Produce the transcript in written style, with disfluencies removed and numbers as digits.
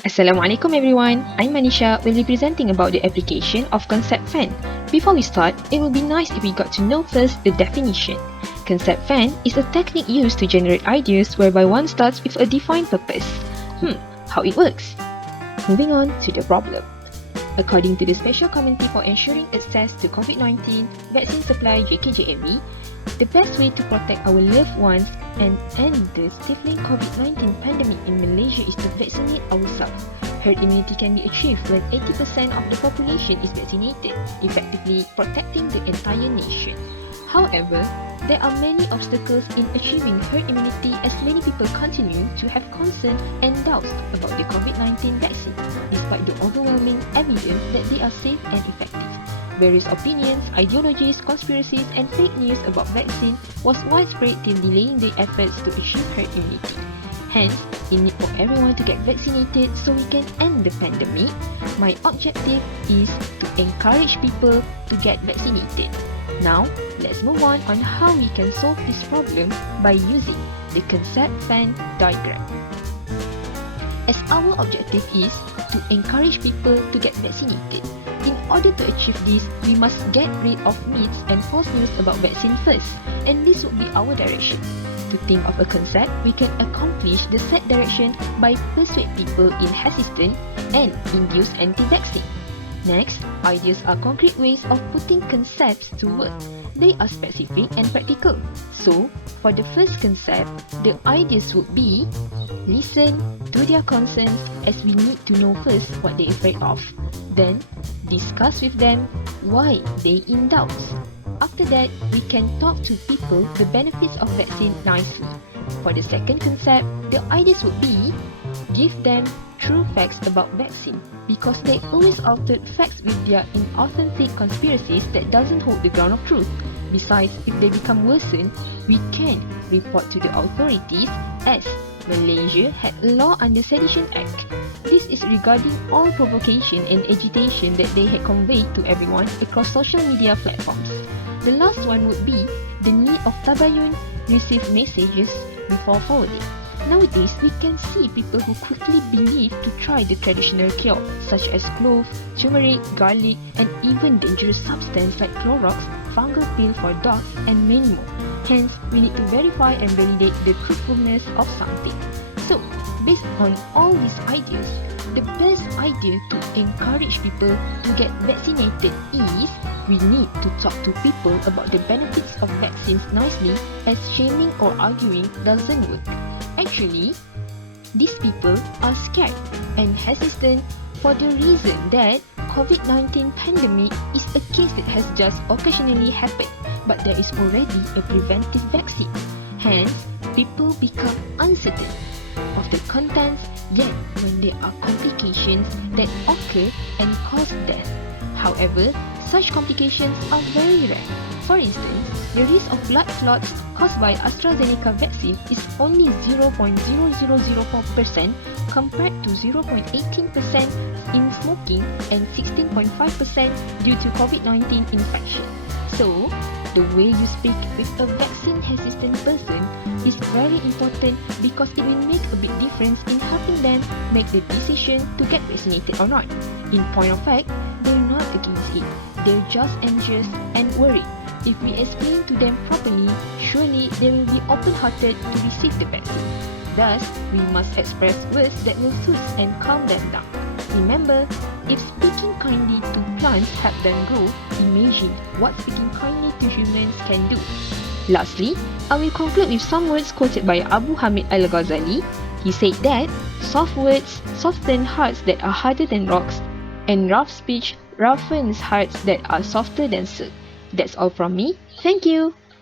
Assalamualaikum everyone. I'm Manisha. Will be presenting about the application of concept fan. Before we start, it would be nice if we got to know first the definition. Concept fan is a technique used to generate ideas whereby one starts with a defined purpose. How it works? Moving on to the problem. According to the Special Committee for Ensuring Access to COVID-19 Vaccine Supply JKJMV, the best way to protect our loved ones and end the stifling COVID-19 pandemic in Malaysia is to vaccinate ourselves. Herd immunity can be achieved when 80% of the population is vaccinated, effectively protecting the entire nation. However, there are many obstacles in achieving herd immunity as many people continue to have concerns and doubts about the COVID-19 vaccine, despite the overwhelming evidence that they are safe and effective. Various opinions, ideologies, conspiracies, and fake news about vaccine was widespread till delaying the efforts to achieve herd immunity. Hence, we need for everyone to get vaccinated so we can end the pandemic. My objective is to encourage people to get vaccinated. Now, let's move on how we can solve this problem by using the concept fan diagram. As our objective is to encourage people to get vaccinated, in order to achieve this, we must get rid of myths and false news about vaccine first, and this would be our direction. To think of a concept, we can accomplish the set direction by persuade people in hesitant and induce anti-vaccine. Next, ideas are concrete ways of putting concepts to work. They are specific and practical. So, for the first concept, the ideas would be listen to their concerns as we need to know first what they're afraid of. Then, discuss with them why they in doubts. After that, we can talk to people the benefits of vaccine nicely. For the second concept, the ideas would be give them true facts about vaccine because they always altered facts with their inauthentic conspiracies that doesn't hold the ground of truth. Besides, if they become worsened, we can report to the authorities as Malaysia had a law under Sedition Act. This is regarding all provocation and agitation that they had conveyed to everyone across social media platforms. The last one would be the need of tabayun, receive messages before forwarding. Nowadays, we can see people who quickly believe to try the traditional cure, such as clove, turmeric, garlic, and even dangerous substance like Clorox, fungal pill for dog, and many more. Hence, we need to verify and validate the truthfulness of something. So, based on all these ideas, the best idea to encourage people to get vaccinated is we need to talk to people about the benefits of vaccines nicely, as shaming or arguing doesn't work. Actually, these people are scared and hesitant for the reason that COVID-19 pandemic is a case that has just occasionally happened, but there is already a preventive vaccine. Hence, people become uncertain of the contents, yet when there are complications that occur and cause death. However, such complications are very rare. For instance, the risk of blood clots caused by AstraZeneca vaccine is only 0.0004% compared to 0.18% in smoking and 16.5% due to COVID-19 infection. So, the way you speak with a vaccine-hesitant person is very important because it will make a big difference in helping them make the decision to get vaccinated or not. In point of fact, they're not against it. They're just anxious and worried. If we explain to them properly, surely they will be open-hearted to receive the vaccine. Thus, we must express words that will soothe and calm them down. Remember, if speaking kindly to plants help them grow, imagine what speaking kindly to humans can do. Lastly, I will conclude with some words quoted by Abu Hamid Al-Ghazali. He said that soft words soften hearts that are harder than rocks, and rough speech roughens hearts that are softer than silk. That's all from me. Thank you.